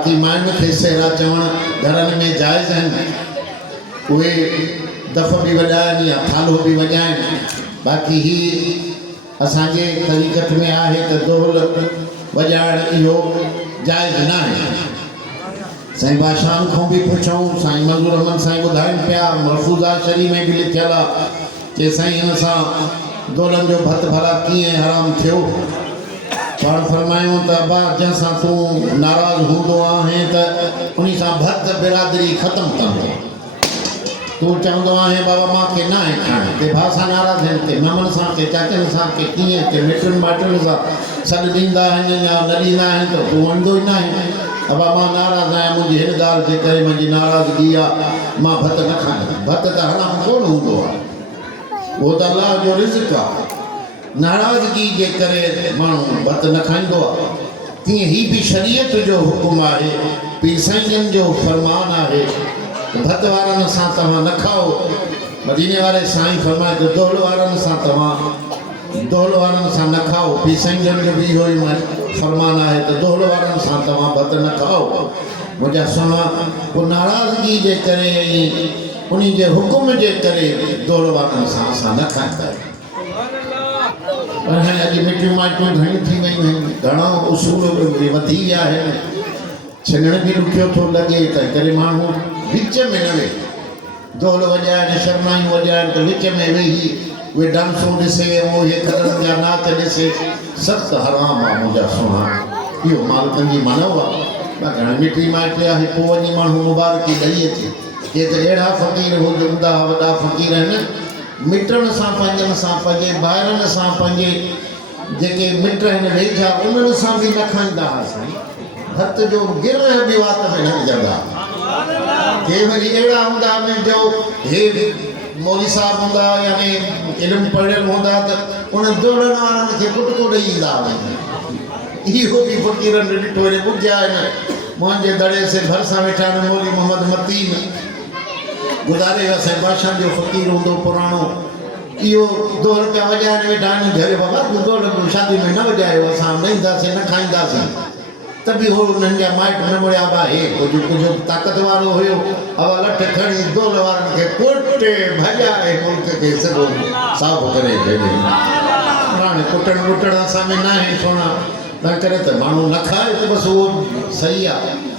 बाक़ी मायुनि खे सेरा चवण घरनि में जाइज़ आहिनि, उहे दफ़ बि वॼाइनि या थालो बि वॼाइनि। बाक़ी ही असांजे तरीक़त में आहे त ढोल वॼाइण इहो जाइज़ न आहे। साईं बादशाह खां बि पुछूं, साईं मंज़ूर अहमद साईं ॿुधाइनि पिया, मरफ़ूज़ा शरीफ़ में बि लिखियलु आहे कि साईं हिन सां ढोलनि जो भत भला कीअं हराम थियो। पाण फरमायूं त अबा जंहिंसां तूं नाराज़ हूंदो आहे त उन सां भत बिरादरी ख़तमु कंदो। तूं चवंदो आहे बाबा मूंखे न आहे खाइणु, के भाउ सां नाराज़ आहिनि, के ममनि सां, के चाचनि सां, के कीअं, के मिटनि माइटनि सां सॾु ॾींदा आहिनि या न ॾींदा आहिनि त तूं वणंदो ई न आहे। अबा मां नाराज़ आहियां, मुंहिंजी हिन ॻाल्हि जे करे मुंहिंजी नाराज़गी आहे, मां भत न खाईंदुमि। भत त हराम कोन हूंदो आहे, उहो त अलाह जो रिज़्क़ आहे। नाराज़गी जे करे माण्हू भत न खाईंदो आहे। तीअं ही बि शरीयत जो हुकुम आहे, पीर साईंजन जो फरमान आहे, भत वारनि सां तव्हां न खाओ। मदीने वारे साईं फरमाए त ढोल वारनि सां तव्हां ढोल वारनि सां न खाओ। पीर साईंजन जो बि इहो ई फरमान आहे त ढोल वारनि सां तव्हां भत न खाओ। मुंहिंजा सुना पोइ नाराज़गी जे करे ऐं उन जे हुकुम जे करे ढोल वारनि सां असां न खाईंदा आहियूं। पर हाणे अॼु मिटियूं माइटियूं घणियूं थी वयूं आहिनि, घणा उसूल वधी विया आहिनि, छॾण बि ॾुखियो थो लॻे, त करे माण्हू विच में न वेही ढोल वॼाइनि, शर्मायूं वॼाइनि, त विच में वेही उहे डांसूं ॾिसे ऐं इहे कलरनि जा नाच ॾिसे, सख़्तु हराम आहे। मुंहिंजा सुहिणा इहो मालिकनि जी मनव आहे। बाक़ी हाणे मिटी माइटी आहे, पोइ वञी माण्हू मुबारकी ॾेई अचे। के त अहिड़ा फ़क़ीर हूंदा, वॾा फ़क़ीर आहिनि, मिटनि सां पंहिंजनि सां, पंहिंजे ॿाहिरनि सां, पंहिंजे जेके मिट आहिनि वेझा उन्हनि सां बि न खाईंदा हुआसीं। भत जो गिरह बि वात में न विझंदा। के वरी अहिड़ा हूंदा आहिनि जो हे मौली साहिब हूंदा, यानी इल्मु पढ़ियल हूंदा, त उन ढोलनि वारनि खे कुटको ॾेई ईंदा हुआ। इहो बि फ़क़ीरनि ॾिठो हेॾे ॿुधिया आहिनि। मुंहिंजे दड़े से भरिसां वेठा आहिनि मौली मोहम्मद मतीन, गुज़ारे वियो असांजे बादशाह जो फ़क़ीर हूंदो पुराणो। इहो ढोल पिया वॼाइण वेठा आहिनि, घरे बाबा तूं ढोल शादी में न वॼायो, असां न ईंदासीं, न खाईंदासीं। त बि उहो उन्हनि जा माइट न मुड़िया बा, हे कुझु ताक़त वारो हुयो, हवा लठ खणी ढोल वारनि खे कुटे भॼाए मुल्क खे सॼो साफ़ु करे छॾियो। हाणे कुटण वुटण असां में न आहे, छोड़ा तंहिं करे त माण्हू न खाए त बसि उहो सही आहे।